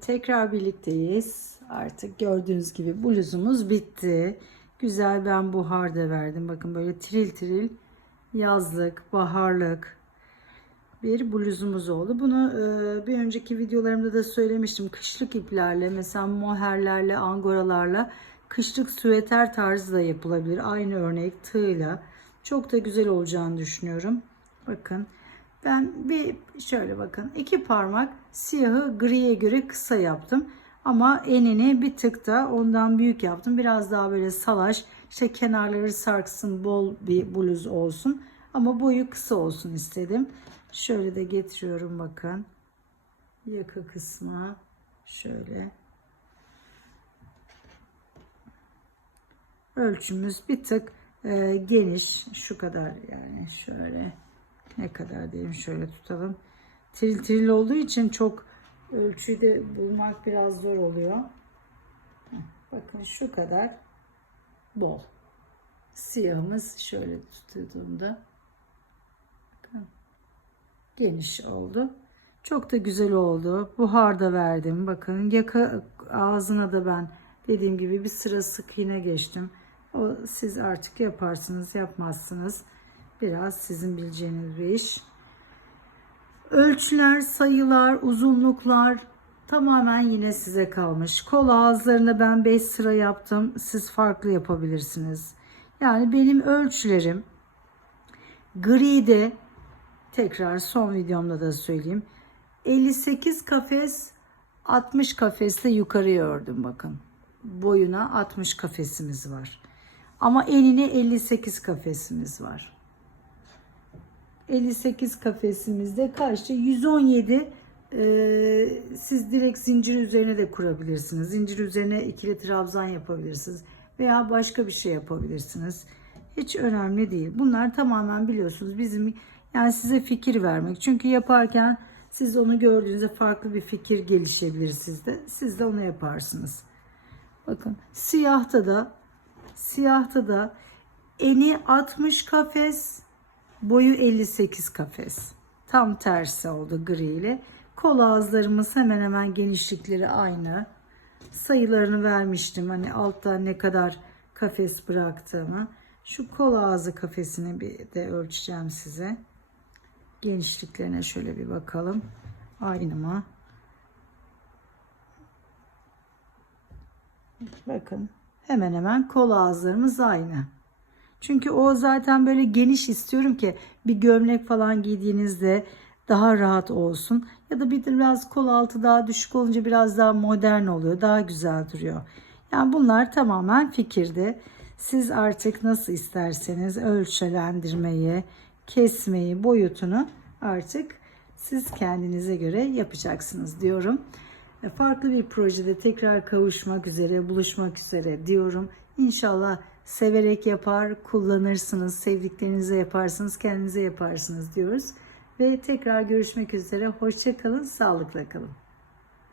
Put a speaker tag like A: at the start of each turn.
A: Tekrar birlikteyiz. Artık gördüğünüz gibi bluzumuz bitti. Güzel ben buhar da verdim. Bakın böyle tril tril yazlık, baharlık bir bluzumuz oldu. Bunu e, bir önceki videolarımda da söylemiştim. Kışlık iplerle mesela moherlerle, angoralarla kışlık süveter tarzı da yapılabilir. Aynı örnek tığla. Çok da güzel olacağını düşünüyorum. Bakın ben bir şöyle bakın iki parmak siyahı griye göre kısa yaptım. Ama enini bir tık da ondan büyük yaptım. Biraz daha böyle salaş işte kenarları sarksın bol bir bluz olsun. Ama boyu kısa olsun istedim. Şöyle de getiriyorum bakın. Yaka kısmı şöyle. Ölçümüz bir tık e, geniş. Şu kadar yani şöyle ne kadar diyeyim şöyle tutalım. Tril tril olduğu için çok ölçüyü de bulmak biraz zor oluyor. Bakın şu kadar bol. Siyahımız şöyle tuttuğumda geniş oldu. Çok da güzel oldu. Buhar da verdim. Bakın yaka ağzına da ben dediğim gibi bir sıra sık iğne geçtim. O siz artık yaparsınız yapmazsınız. Biraz sizin bileceğiniz bir iş. Ölçüler, sayılar, uzunluklar tamamen yine size kalmış. Kol ağızlarında ben 5 sıra yaptım. Siz farklı yapabilirsiniz. Yani benim ölçülerim gride tekrar son videomda da söyleyeyim. 58 kafes 60 kafesle yukarıya ördüm bakın. Boyuna 60 kafesimiz var. Ama enine 58 kafesimiz var. 58 kafesimizde karşı 117 e, siz direkt zincir üzerine de kurabilirsiniz. Zincir üzerine ikili trabzan yapabilirsiniz. Veya başka bir şey yapabilirsiniz. Hiç önemli değil. Bunlar tamamen biliyorsunuz bizim yani size fikir vermek. Çünkü yaparken siz onu gördüğünüzde farklı bir fikir gelişebilir sizde. Siz de onu yaparsınız. Bakın siyahta da siyahta da eni 60 kafes boyu 58 kafes. Tam tersi oldu gri ile. Kol ağızlarımız hemen hemen genişlikleri aynı. Sayılarını vermiştim. Hani altta ne kadar kafes bıraktığımı. Şu kol ağzı kafesini bir de ölçeceğim size. Genişliklerine şöyle bir bakalım. Aynı mı? Bakın hemen hemen kol ağızlarımız aynı. Çünkü o zaten böyle geniş istiyorum ki bir gömlek falan giydiğinizde daha rahat olsun. Ya da bir biraz kol altı daha düşük olunca biraz daha modern oluyor. Daha güzel duruyor. Yani bunlar tamamen fikirde. Siz artık nasıl isterseniz ölçelendirmeyi, kesmeyi, boyutunu artık siz kendinize göre yapacaksınız diyorum. Farklı bir projede tekrar kavuşmak üzere, buluşmak üzere diyorum. İnşallah severek yapar, kullanırsınız, sevdiklerinize yaparsınız, kendinize yaparsınız diyoruz. Ve tekrar görüşmek üzere. Hoşçakalın, sağlıkla kalın.